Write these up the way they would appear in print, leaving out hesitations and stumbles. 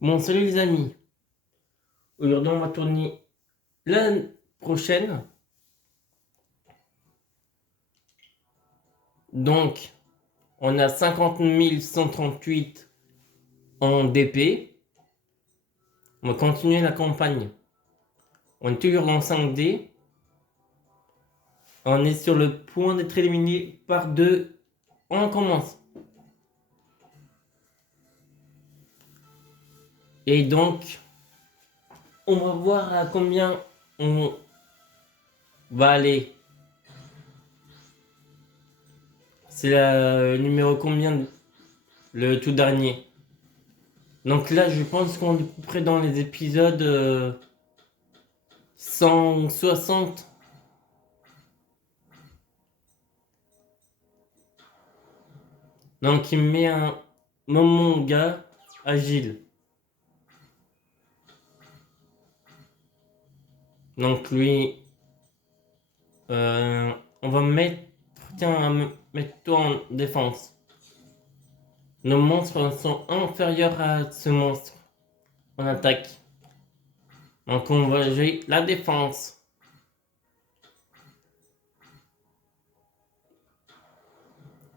Bon, salut les amis. Aujourd'hui, on va tourner la prochaine. Donc, on a 50 138 en DP. On va continuer la campagne. On est toujours en 5D. On est sur le point d'être éliminé par deux. On commence. Et donc, on va voir à combien on va aller. C'est le numéro combien, le tout dernier. Donc là, je pense qu'on est à peu près dans les épisodes 160. Donc il me met un moment gars agile. Donc lui, on va mettre, tiens, mettre toi en défense. Nos monstres sont inférieurs à ce monstre en attaque. Donc on va jouer la défense.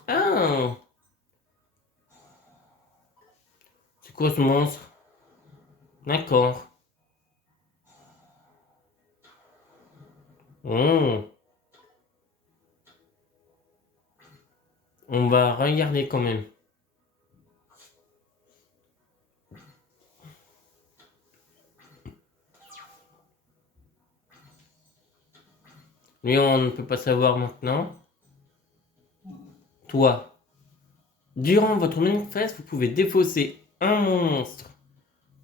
Ah, c'est quoi ce monstre? D'accord. Oh, on va regarder quand même. Lui, on ne peut pas savoir maintenant. Toi, durant votre manifeste, vous pouvez défausser un monstre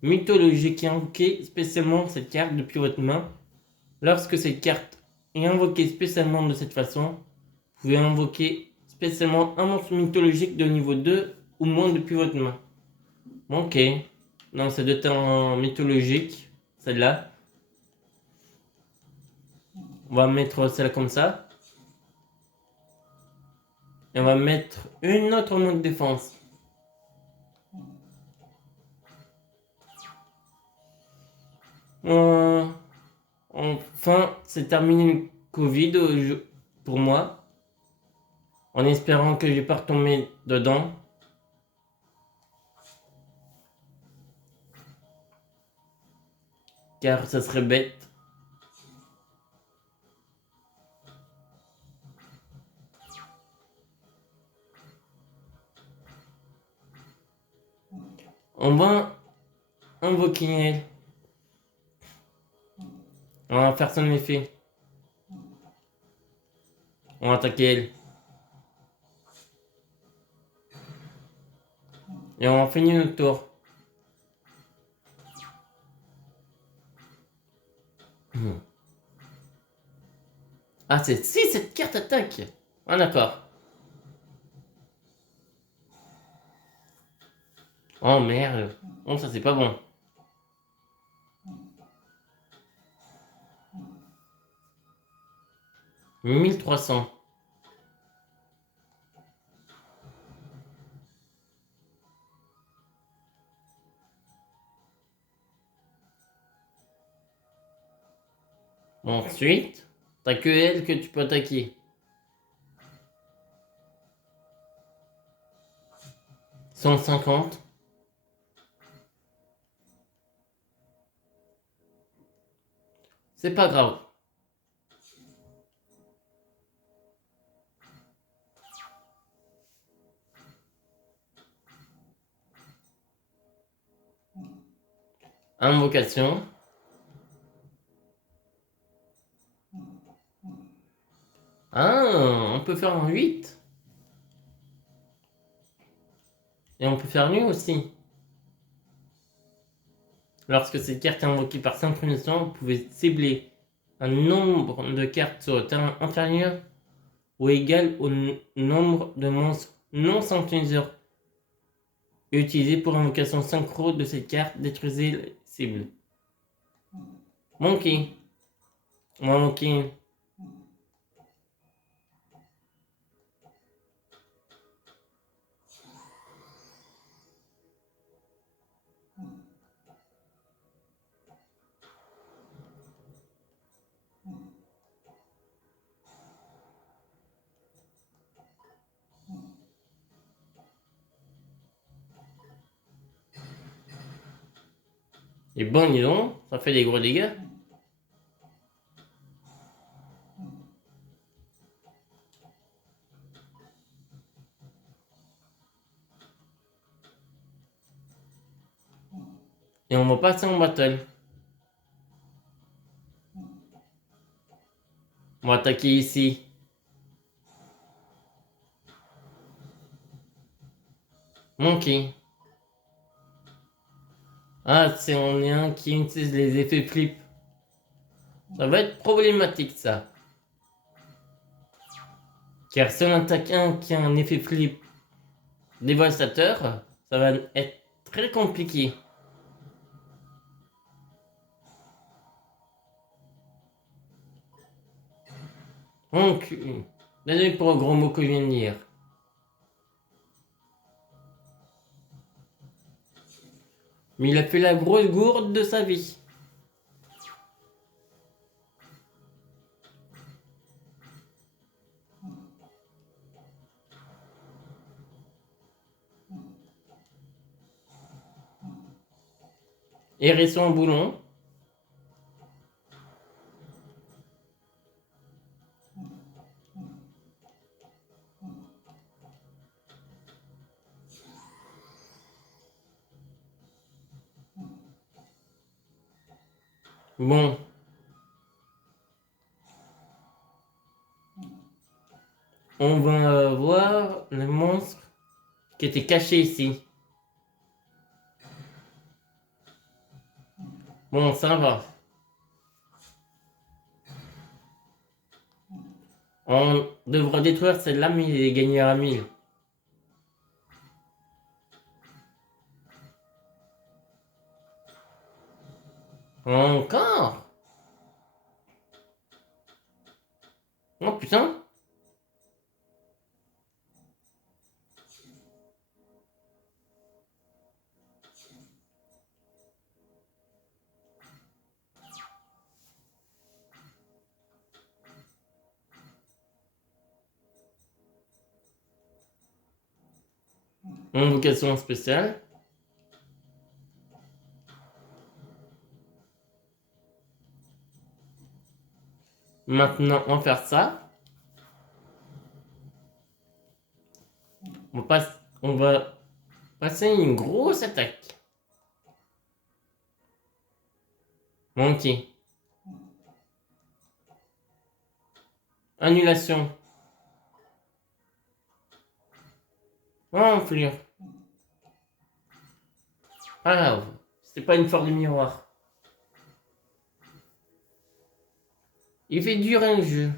mythologique et invoquer spécialement cette carte depuis votre main. Lorsque cette carte est invoquée spécialement de cette façon, vous pouvez invoquer spécialement un monstre mythologique de niveau 2 ou moins depuis votre main. Ok. Non, c'est de temps mythologique, celle-là. On va mettre celle comme ça. Et on va mettre une autre mode de défense. Euh, Enfin, c'est terminé le Covid pour moi. En espérant que je vais pas retomber dedans. Car ça serait bête. On va invoquer elle. On va faire son effet. On va attaquer elle. Et on va finir notre tour. Ah, c'est si cette carte attaque. Ah, d'accord. Oh merde. Oh, ça c'est pas bon. 1300. Ensuite, t'as que elle que tu peux attaquer. 150. C'est pas grave. Invocation. Ah, on peut faire un 8. Et on peut faire nu aussi. Lorsque cette carte est invoquée par synchronisation, vous pouvez cibler un nombre de cartes sur le terrain inférieur ou égal au nombre de monstres non synchroniseurs utilisés pour invocation synchro de cette carte. Détruisez la cible. Monkey. On va invoquer. Et bon, dis donc, ça fait des gros dégâts. Et on va passer en battle. On va attaquer ici. Monkey. Ah, c'est on est un qui utilise les effets flip. Ça va être problématique ça. Car si on attaque un qui a un effet flip dévastateur, ça va être très compliqué. Donc, désolé pour le gros mot que je viens de dire. Mais il a fait la grosse gourde de sa vie. Hérisson en boulon. Bon. On va voir le monstre qui était caché ici. Bon, ça va. On devra détruire celle-là, mais il gagnera 1000. Encore? Oh putain. Invocation spéciale. Maintenant, on va faire ça. On va passer une grosse attaque. Monkey. Annulation. Enflure. Pas grave. C'est pas une forme de miroir. Il fait durer le jeu.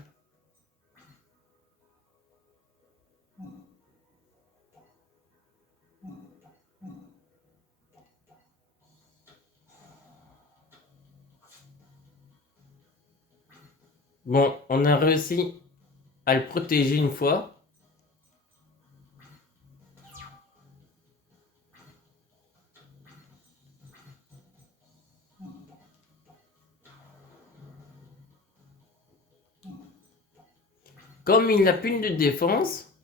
Bon, on a réussi à le protéger une fois. Comme il n'a plus de défense,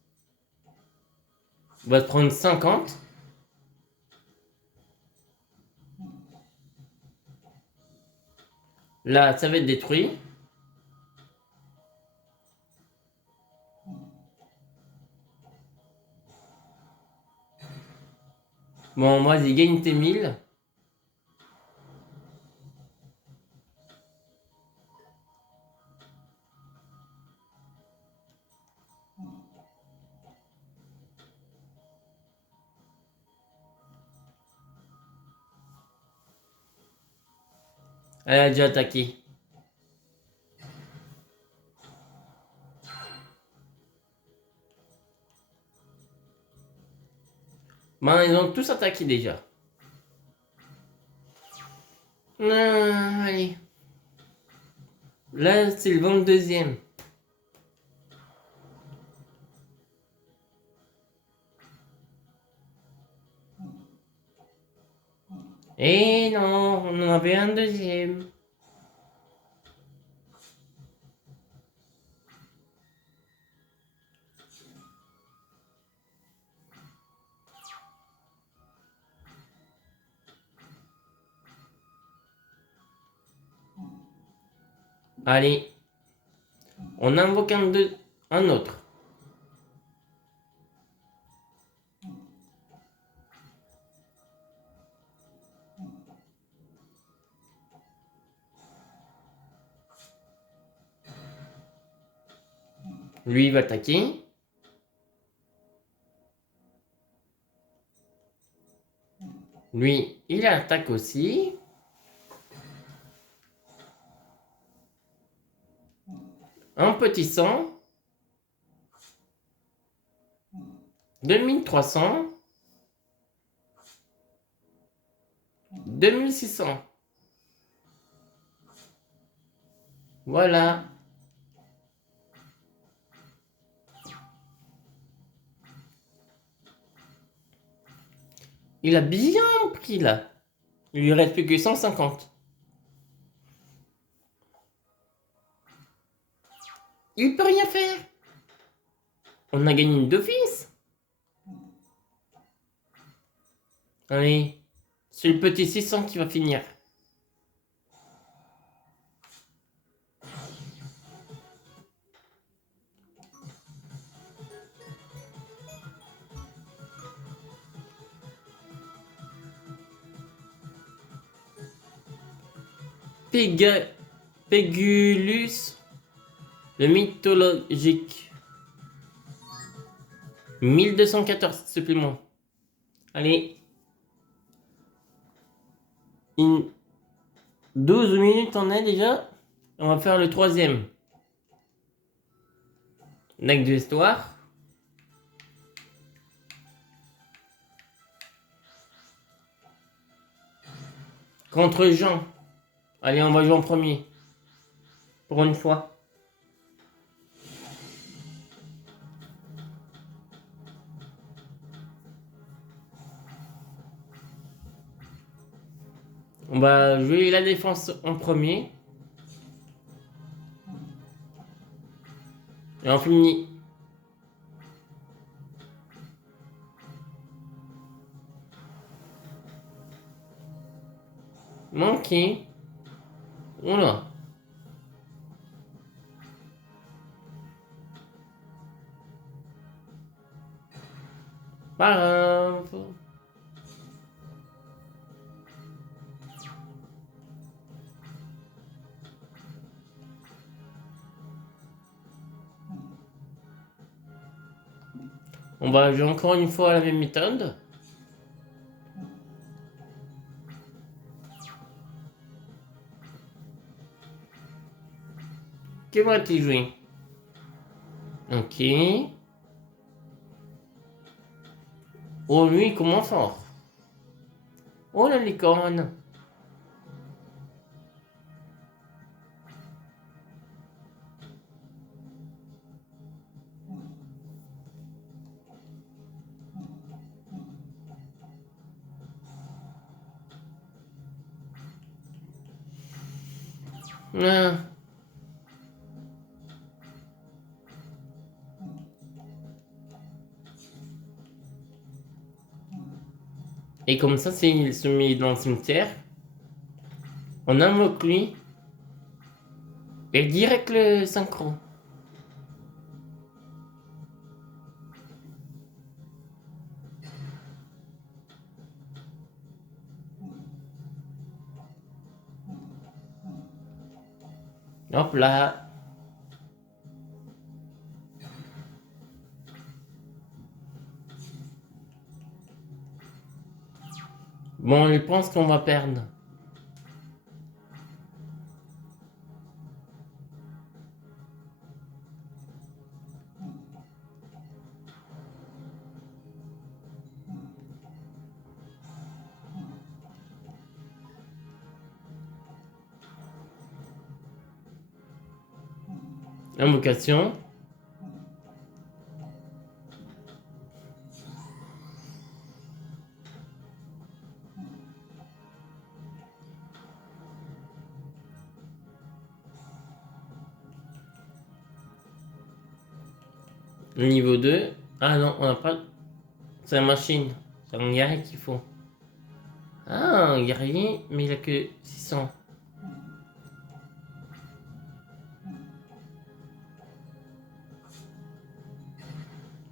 on va prendre 50. Là, ça va être détruit. Bon, moi, j'ai gagné tes 1000. Elle a déjà attaqué. Ben, ils ont tous attaqué déjà. Allez. Là, c'est le 22e. Et non, on en avait un deuxième. Allez, on invoque un autre. Lui il va attaquer. Lui, il attaque aussi. Un petit 100. 2300. 2600. Voilà. Il a bien pris là. Il lui reste plus que 150. Il peut rien faire. On a gagné une d'office. Allez, c'est le petit 600 qui va finir. Pégulus, le mythologique. 1214 suppléments. Allez. 12 minutes en est déjà. On va faire le troisième. Deck de l'histoire. Contre Jean. Allez, on va jouer en premier. Pour une fois. On va jouer la défense en premier. Et on finit. Manqué. Oula. Pas grave. On va jouer encore une fois la même méthode. Que va-t-il jouer? Ok. Oh, lui, il commence fort. Oh, la licorne. Ah. Et comme ça, s'il se met dans le cimetière, on invoque lui. Et direct le synchro. Hop là. Bon, je pense qu'on va perdre. Invocation. Niveau 2. Ah non, on n'a pas. C'est la machine. C'est un guerrier qu'il faut. Ah, un guerrier, mais il a que 600.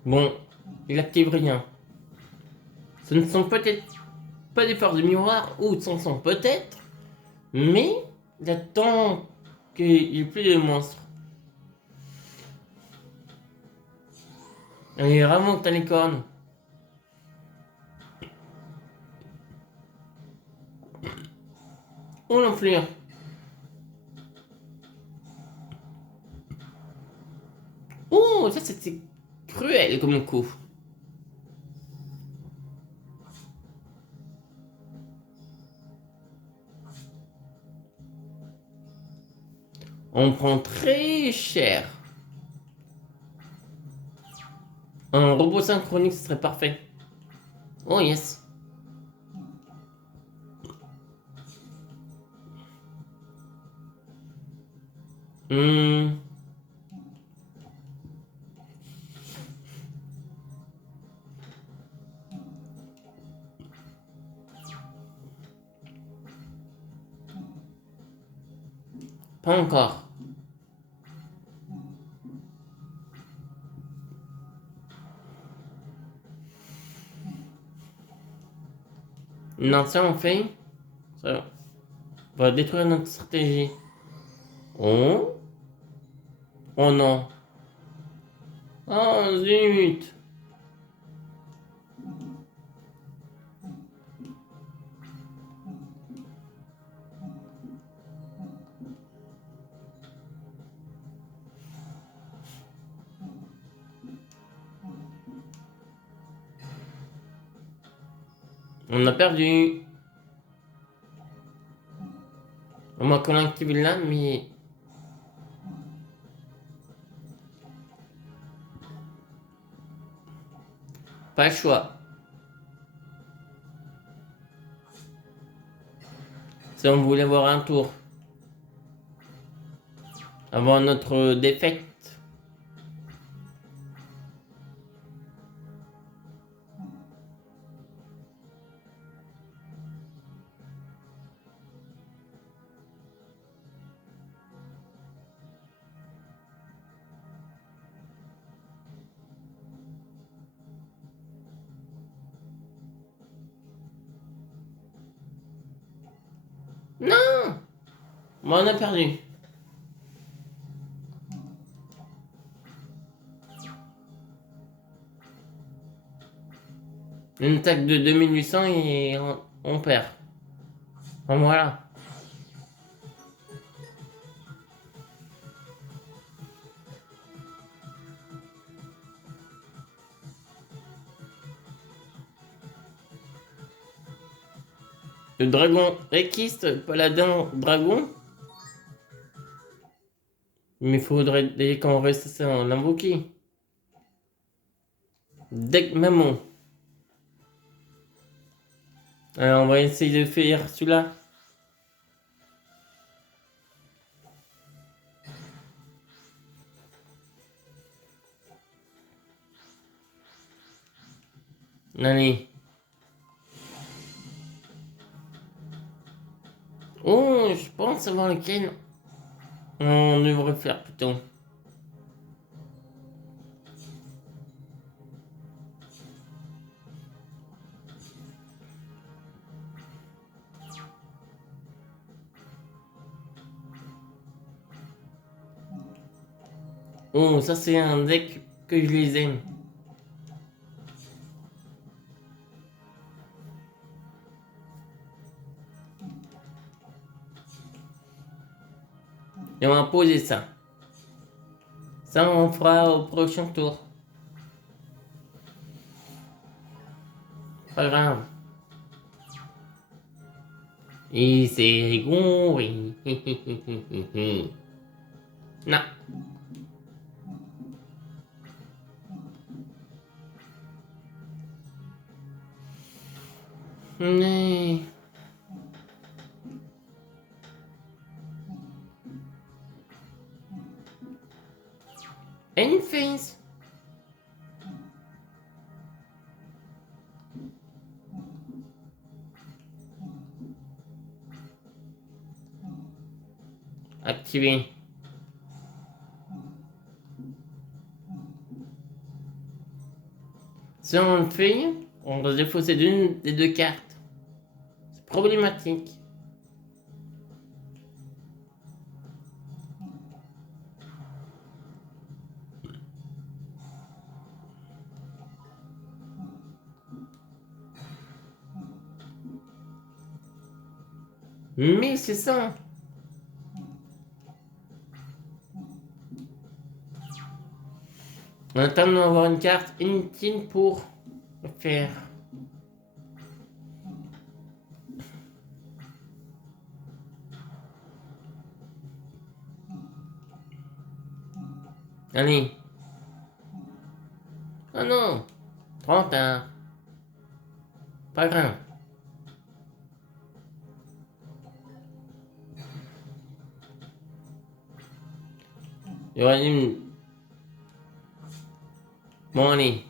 Bon, il active rien. Ce ne sont peut-être pas des forces de miroir, ou ce en sont peut-être, mais il attend qu'il n'y ait plus de monstres. Allez, remonte ta licorne. Oh l'enflure. Oh, ça c'était cruel comme coup. On prend très cher. Un robot synchronique, ce serait parfait. Oh yes. Hmm. Pas encore. Non, ça on fait. Ça va détruire notre stratégie. Oh. Oh non. Oh zut. On a perdu. On m'a qu'on active là, mais pas le choix. Si on voulait avoir un tour avant notre défaite. Non. Bon, on a perdu. Une attaque de 2800 et on perd. Bon, voilà. Le dragon équiste, paladin, dragon. Mais il faudrait dès qu'on reste ça en invoqué. Deck maman. Alors on va essayer de faire celui-là. Allez. Oh, je pense savoir lequel on devrait faire plutôt. Oh, ça c'est un deck que je les aime. Et on va poser ça. Ça on fera au prochain tour. Pas grave. Et c'est rigolo. Non. Mais... Anything. Activé. Si on le fait, on doit défausser d'une des deux cartes. C'est problématique. Mais c'est ça. On attend d'avoir une carte inutile pour le faire. Allez. Ah non. 30 hein. Pas grave. Il y aura une... Bon, allez.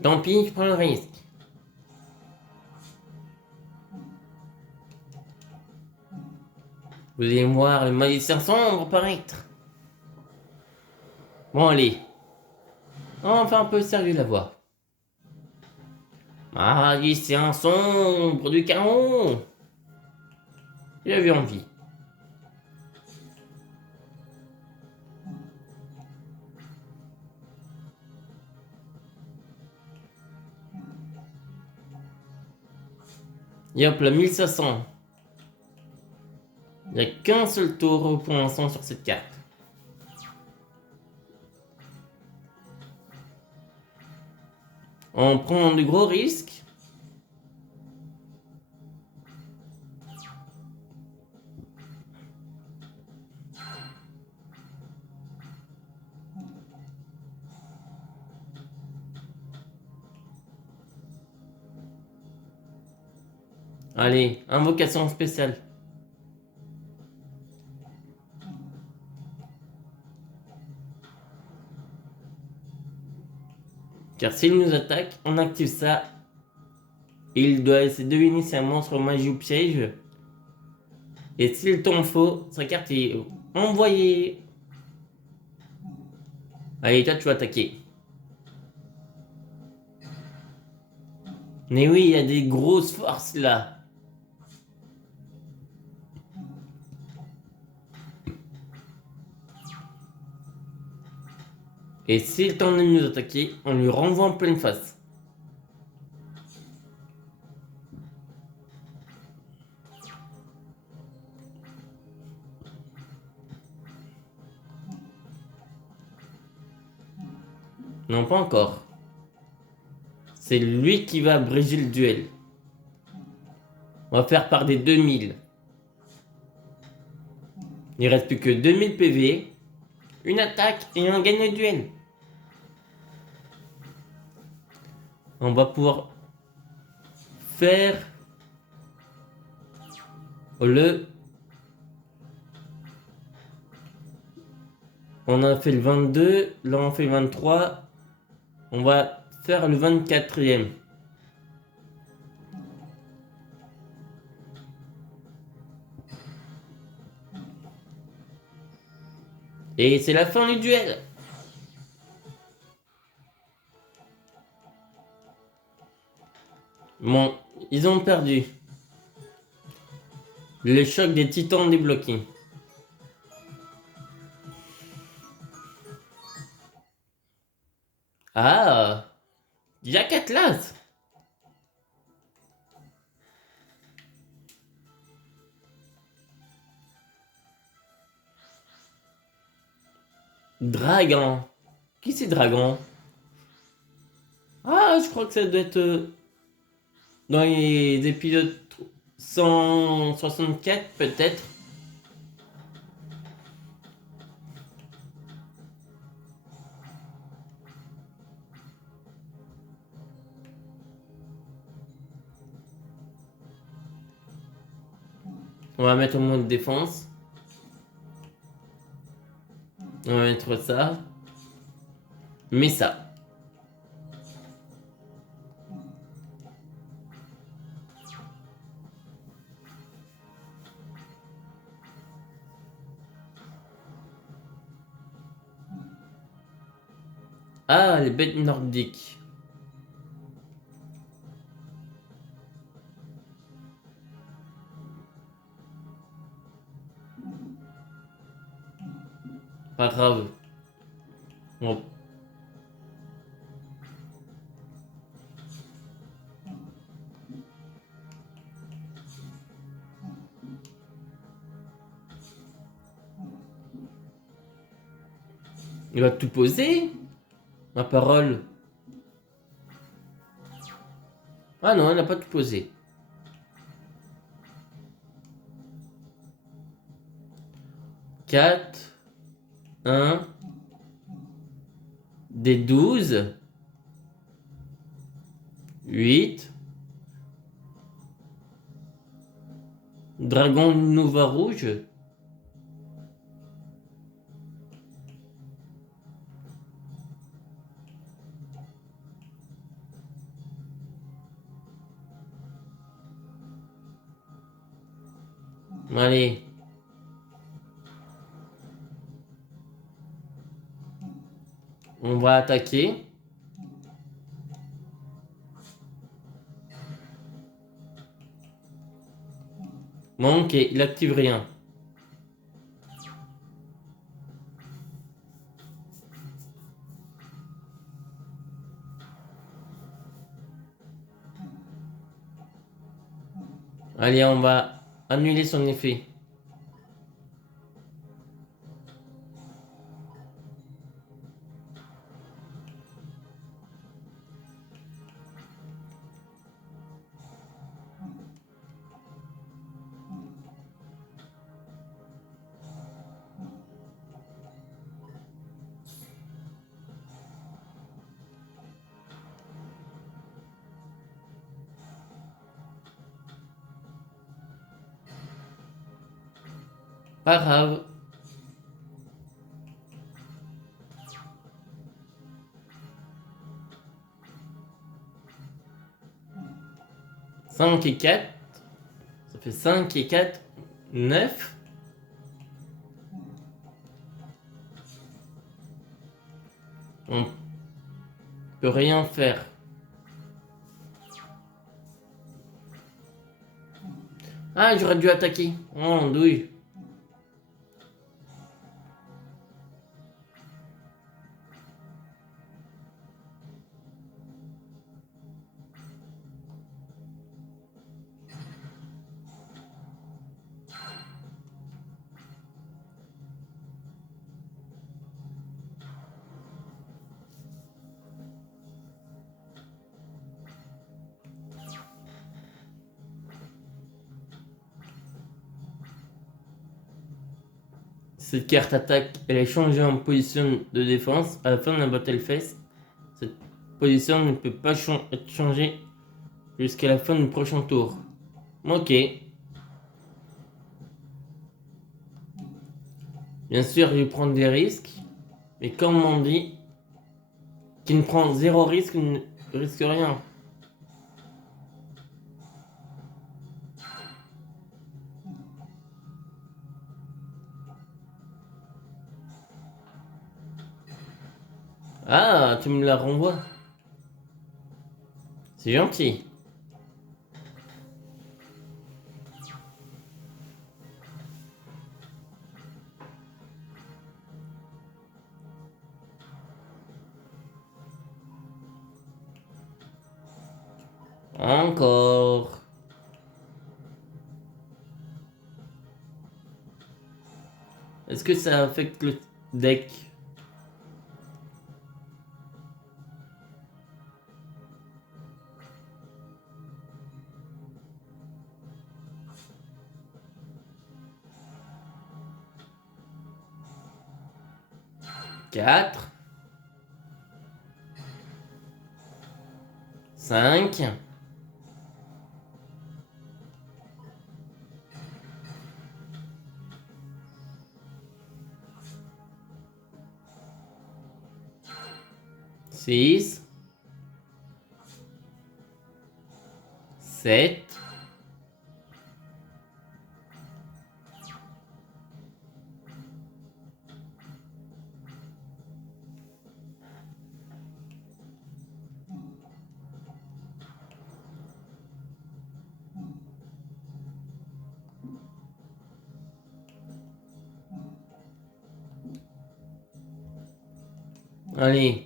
Tant pis, je prends le risque. Vous allez voir le magicien sombre apparaître. Bon, allez. On va faire un peu sérieux la voix. Magicien sombre du chaos. J'avais envie. Et hop là, 1500. Il n'y a qu'un seul tour pour l'instant sur cette carte. On prend de gros risques. Allez, invocation spéciale. Car s'il nous attaque, on active ça. Il doit essayer de deviner si un monstre magie ou piège. Et s'il tombe faux, sa carte est envoyée. Allez, toi tu vas attaquer. Mais oui, il y a des grosses forces là. Et s'il tente de nous attaquer, on lui renvoie en pleine face. Non, pas encore. C'est lui qui va abréger le duel. On va faire par des 2000. Il reste plus que 2000 PV, une attaque et on gagne le duel. On va pouvoir faire le... On a fait le 22, là on fait le 23. On va faire le 24e. Et c'est la fin du duel. Bon, ils ont perdu. Le choc des titans débloqué. Ah, Jack Atlas. Dragon. Qui c'est Dragon? Ah, je crois que ça doit être dans les épisodes 164 peut-être. On va mettre au mode défense. On va mettre ça. Mais ça. Ah, les bêtes nordiques. Pas grave. Bon. Il va tout poser, ma parole. Ah non, elle n'a pas tout posé. 4, 1, des 12, 8, dragon Nova rouge. Allez. On va attaquer. Bon, ok, il active rien. Allez, on va annuler son effet. Pas grave. Cinq et 4. Ça fait 5 et 4. 9. On peut rien faire. Ah, j'aurais dû attaquer. Oh, douille. Cette carte attaque, elle est changée en position de défense. À la fin de la battle phase, cette position ne peut pas être changée jusqu'à la fin du prochain tour. Ok. Bien sûr, je vais prendre des risques. Mais comme on dit, qui ne prend zéro risque ne risque rien. Ah, tu me la renvoies. C'est gentil. Encore. Est-ce que ça affecte le deck? Quatre. 5. 6. 7. Allez.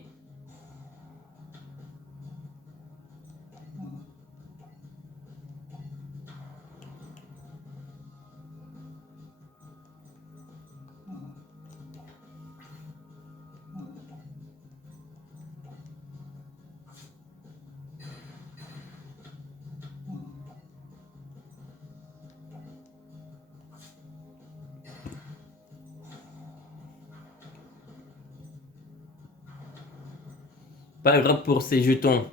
Pas grave pour ces jetons.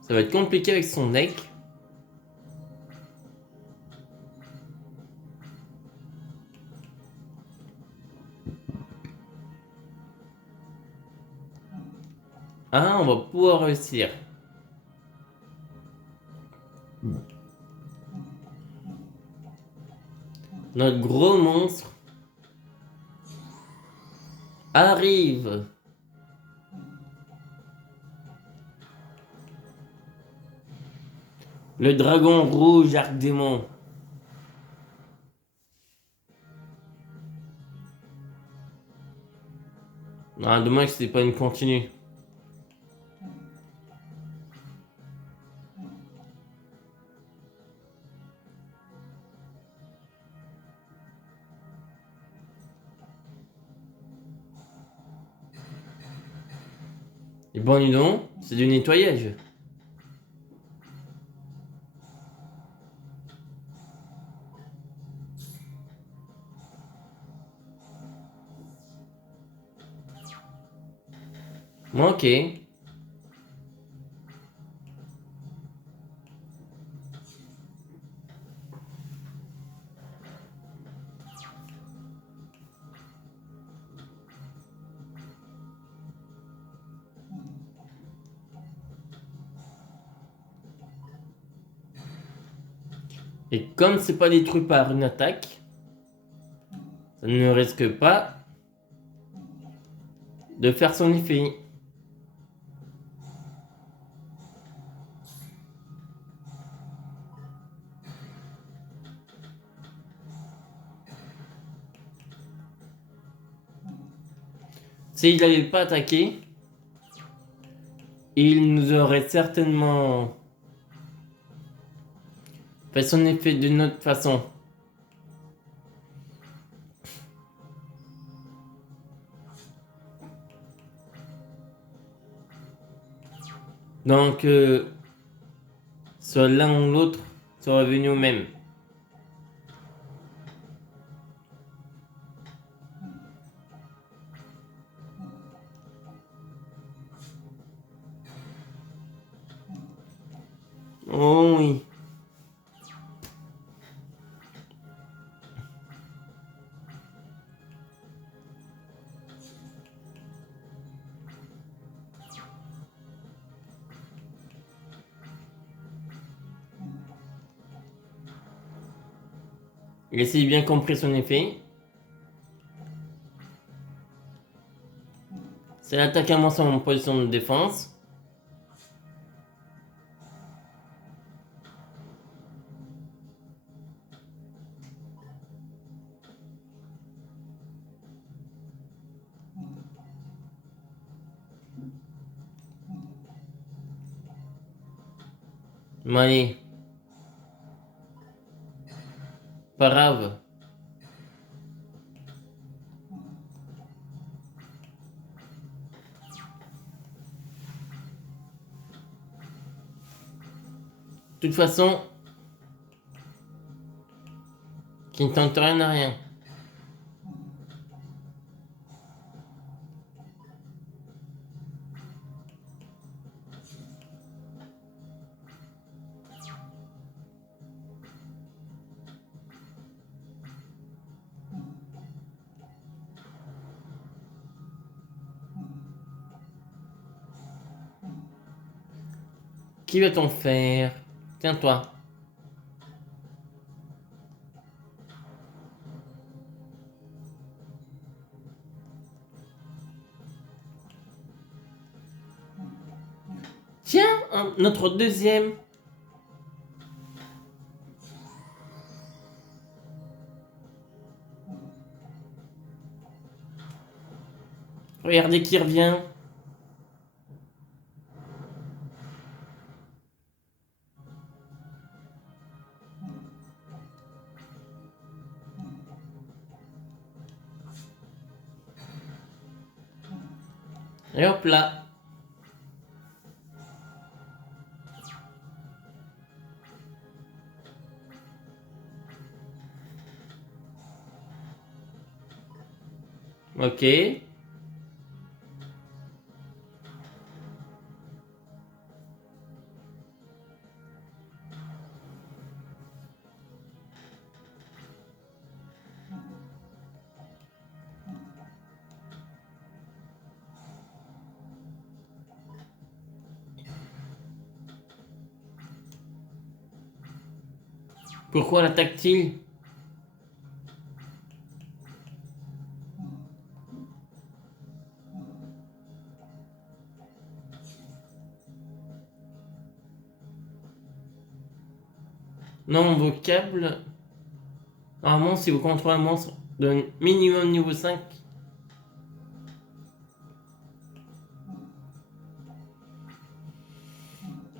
Ça va être compliqué avec son deck. Ah, on va pouvoir réussir. Notre gros monstre arrive. Le dragon rouge arc-démon. Ah, dommage que c'est pas une continue. Et bon, dis donc, c'est du nettoyage. Ok. Et comme c'est pas détruit par une attaque, ça ne risque pas de faire son effet. S'il n'avait pas attaqué, il nous aurait certainement fait son effet d'une autre façon. Donc, soit l'un ou l'autre serait venu au même. Oh oui. Il essaye bien compris son effet. C'est l'attaque à monstre en position de défense. Bon, allez. Pas grave. De toute façon, qui ne tente rien à rien. Qui va t'en faire? Tiens-toi. notre deuxième. Regardez qui revient. Et hop là. Ok. Pourquoi la tactile? Non, vocable. Normalement, si vous contrôlez un monstre de minimum niveau 5.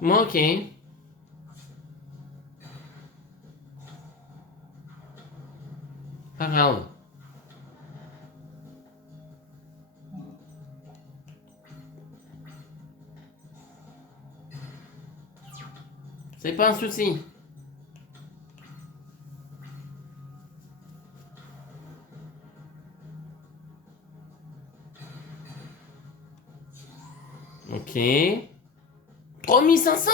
Moi, ok. Pas grave. C'est pas un souci. Ok. 3500.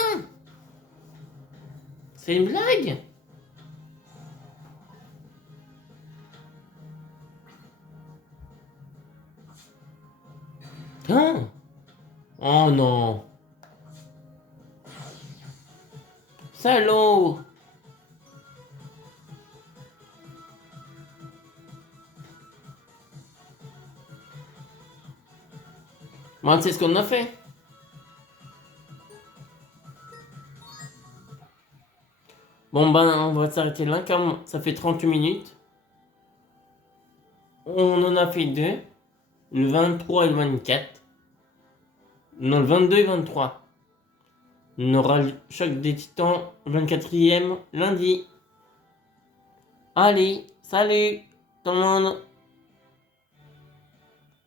C'est une blague? Hein? Oh non. Salaud. Moi, c'est ce qu'on a fait. Bon, ben, on va s'arrêter là, comme ça fait 38 minutes. On en a fait deux. Le 23 et le 24. Non, le 22 et 23. On aura le choc des titans, 24e lundi. Allez, salut tout le monde.